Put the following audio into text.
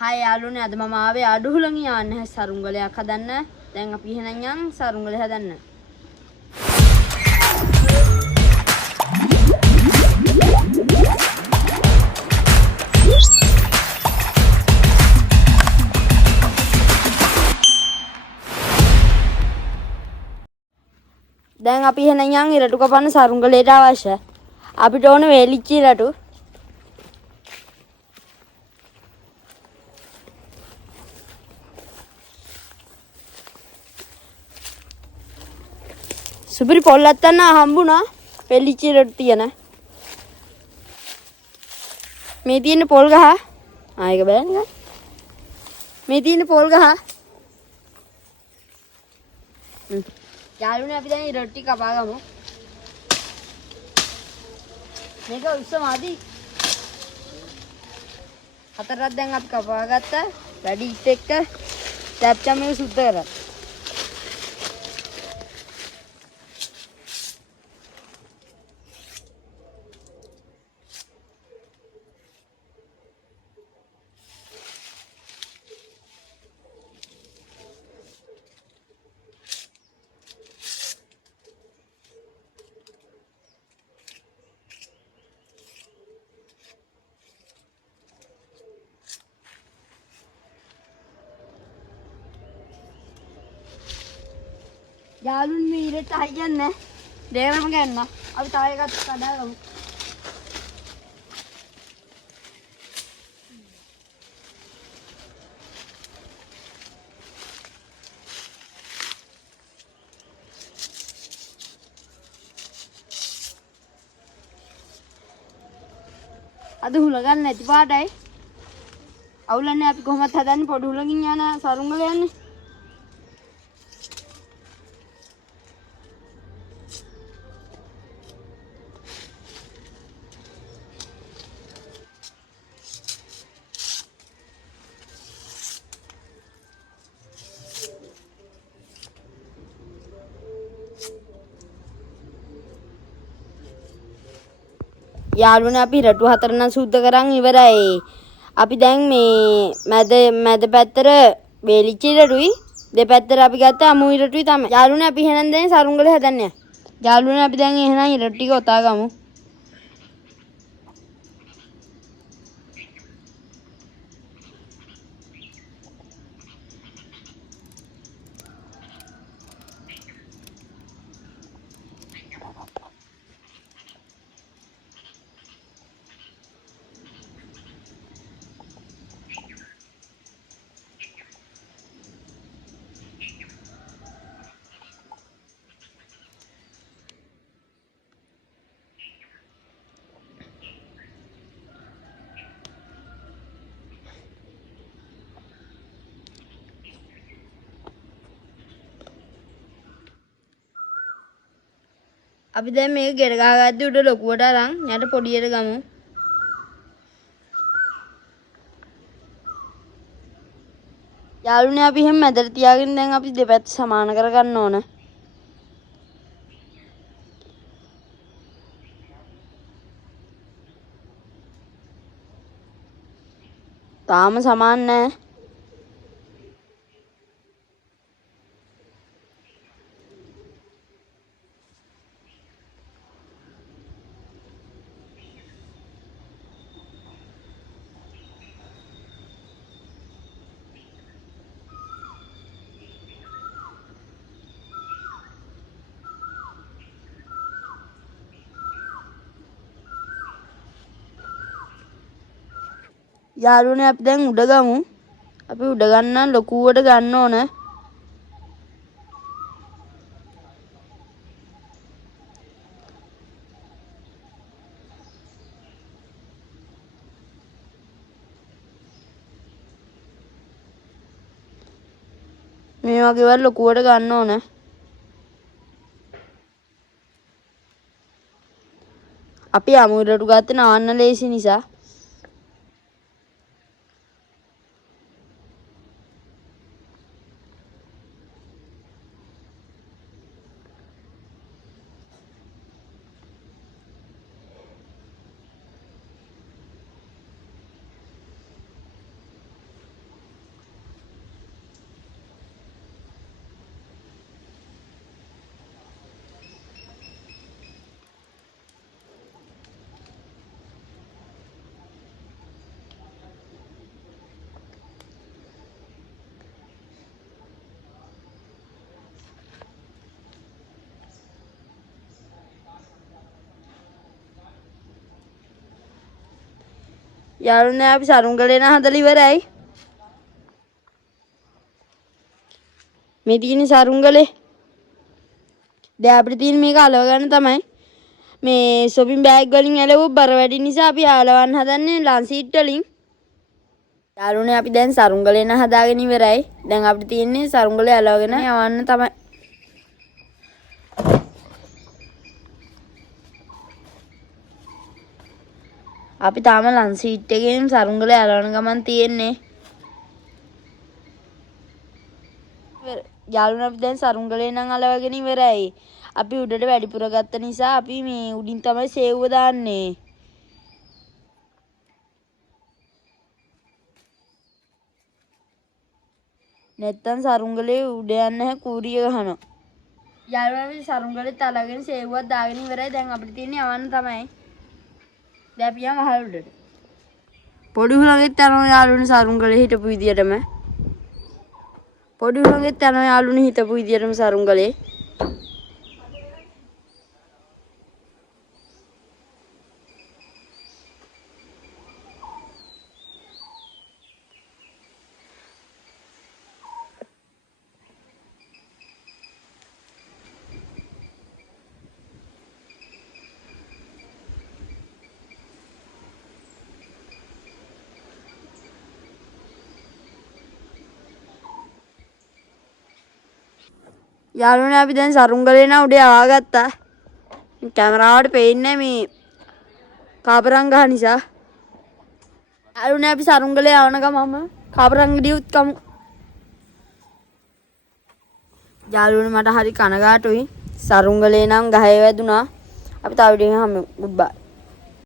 Hi යාළුවනේ අද මම ආවේ අඩුහුලන් යන්න සරුංගලයක් හදන්න. දැන් අපි එහෙනම් යන් සරුංගලය හදන්න. දැන් අපි එහෙනම් යන් ඉරටු කපන්න සරුංගලයට අවශ්‍ය. අපිට ඕන වේලිච්ච ඉරටු. සුපිරි පොල්ලක් ගන්න හම්බුණා. වෙලිච්ච ඉරටු තියෙන. මේ තියෙන පොල් ගහ. ආයෙක බලන්න. මේ තියෙන පොල් ගහ. යාළුවනේ අපි දැන් ඉරටු ටික කපා ගමු. මේක උස්සමදි. හතරක් දැන් අපි කපා ගත්තා. වැඩිත් එක්ක ලැප්ටොප් එක සුද්ධ කරා. යාළුන් මේ ඉරට හයියන්නේ දෙකම ගන්න. අපි තව එකක් කඩාගමු. අද හුල ගන්න නැති පාටයි. අවුලන්නේ අපි කොහොමද හදන්නේ පොඩි හුලකින් යන සරුංගල යන්නේ. යාළුවනේ අපි රටු හතර නම් සුද්ධ කරන් ඉවරයි. අපි දැන් මේ මැද පැත්තට වේලිච්ච ඉරටුයි දෙපැත්තට අපි ගත්ත අමු ඉරටුයි තමයි. යාළුවනේ අපි එහෙනම් දැන් සරුංගලය හදන්න. යාළුවනේ අපි දැන් එහෙනම් ඉරටු ටික ඔතා ගමු. අපි දැන් මේක ගෙඩ ගහගද්දි උඩ ලොකුවට අරන් යට පොඩියට ගමු. යාළුවනේ අපි එහෙම මැදට තියාගෙන දැන් අපි දෙපැත්ත සමාන කරගන්න ඕන. තාම සමාන නැහැ. යාළුවනේ අපි දැන් උඩ ගමු. අපි උඩ ගන්න ලොකුවට ගන්න ඕන. මේ වගේ වල ලොකුවට ගන්න ඕන. අපි අමු ඉරටු ගත්තේ නාන්න ලේසි නිසා. යාළුවනේ අපි සරුංගලේ නම් හදලා ඉවරයි. මේ තියෙන සරුංගලේ. දැන් අපිට තියෙන මේක අලව ගන්න තමයි. මේ shopping bag වලින් ඇලවුව බර වැඩි නිසා අපි අලවන්න හදන්නේ ලන්සීට් වලින්. යාළුවනේ අපි දැන් සරුංගලේ නම් හදාගෙන ඉවරයි. දැන් අපිට තියෙන්නේ සරුංගලේ අලවගෙන යවන්න තමයි. අපි තාම ලන්සීට් එකෙන් සරුංගලේ අලවන ගමන් තියෙන්නේ. යාළුවනේ අපි දැන් සරුංගලේ නම් අලවගෙන ඉවරයි. අපි උඩට වැඩිපුර ගත්ත නිසා අපි මේ උඩින් තමයි සේව්ව දාන්නේ. නැත්තම් සරුංගලේ උඩ යන්න නැහැ කූරිය ගහනවා. යාළුවනේ අපි සරුංගලෙත් අලවගෙන සේව්වක් දාගෙන ඉවරයි. දැන් අපිට තියෙන්නේ යවන්න තමයි. දැන් අපි යමු අහල උඩට. පොඩි හුලඟෙත් යනවා යාළුවනේ සරුංගලේ හිටපු විදියටම. පොඩි හුලඟෙත් යනවා යාළුවනේ හිටපු විදියටම සරුංගලේ. යාළුවනේ අපි දැන් සරුංගලේ නම් උඩ ආගත්තා. කැමරාවට පේන්නේ මේ කාපරංග ගහ නිසා. යාළුවනේ අපි සරුංගලේ යවන ගමම කාපරංග දියුත් කමු. යාළුවනේ මට හරි කනගාටුයි. සරුංගලේ නම් ගහේ වැදුනා. අපි තව විදිහකින් හමු. ගුඩ් බයි.